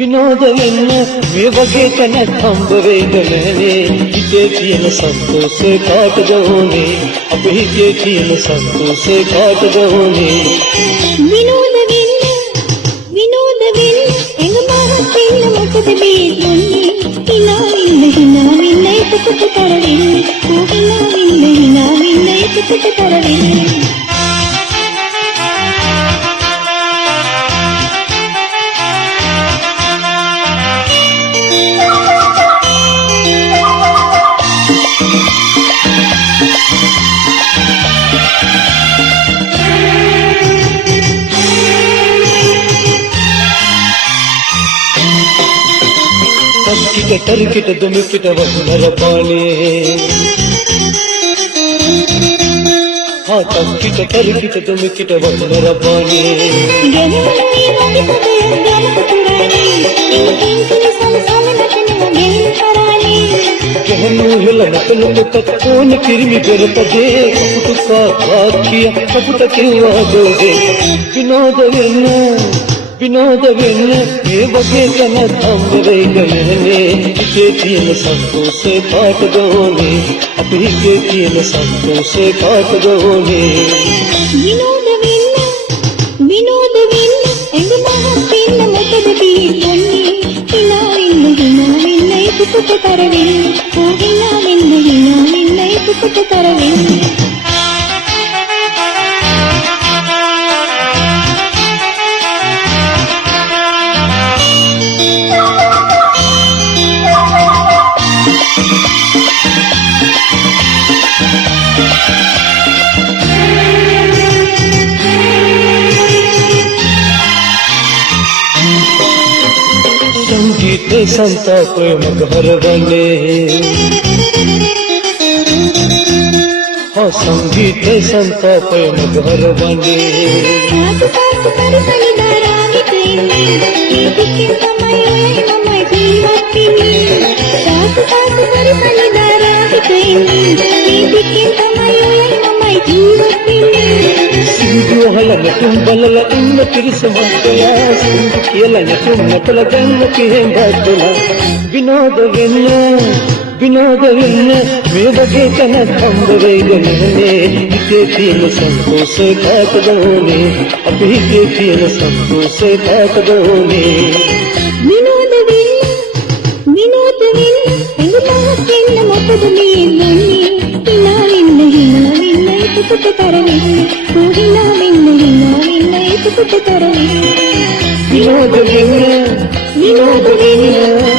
विनोदवेन्न මේ වගේ තැනක් හම්බ වෙයිද නැනේ හිතේ තියෙන සන්තෝෂේ කාටද ඕනේ අපේ හිතේ තියෙන සන්තෝෂේ කාටද ඕනේ විනෝද වෙන්න එඟ මහත් වෙන්න මොකද මේ දුන්නේ හිනා වෙන්න එතකොට කර වෙන්නේ හිනා වෙන්න එතකොට කර වෙන්නේ टरकिट दुमिकिट वसुधर पाने हाँ टरकिट टरकिट दुमिकिट वसुधर पाने कहनु हिल नकल कौन किरमी बेरत दे कुटुका वाकिया कपुट किवा दोगे विनोदवेन्न මේ වගේ තැනක් හම්බ වෙයිද නැනේ හිතේ තියෙන සන්තෝෂේ කාටද ඕනේ අපේ හිතේ තියෙන සන්තෝෂේ කාටද ඕනේ විනෝද වෙන්න එඟ මහත් වෙන්න මොකද බීන්නේ හිනා වෙන්න එතකොට කර වෙන්නේ හිනා වෙන්න එතකොට කර වෙන්නේ संगीत संताप मगर बने हाँ संगीत संताप मगर बने सिंधुहलन तुम बलल इन तिरसमतया सिंधु केलन तुम नकल गंग के बदला विनोदवेन्न මේ වගේ තැනක් හම්බ වෙයිද නැනේ හිතේ තියෙන සන්තෝෂේ කාටද ඕනේ අපේ හිතේ තියෙන සන්තෝෂේ කාටද ඕනේ විනෝද වෙන්න එඟ මහත් වෙන්න මොකද මේ දුන්නේ හිනා වෙන්න එතකොට කර වෙන්නේ හිනා වෙන්න එතකොට කර වෙන්නේ විනෝද වෙන්න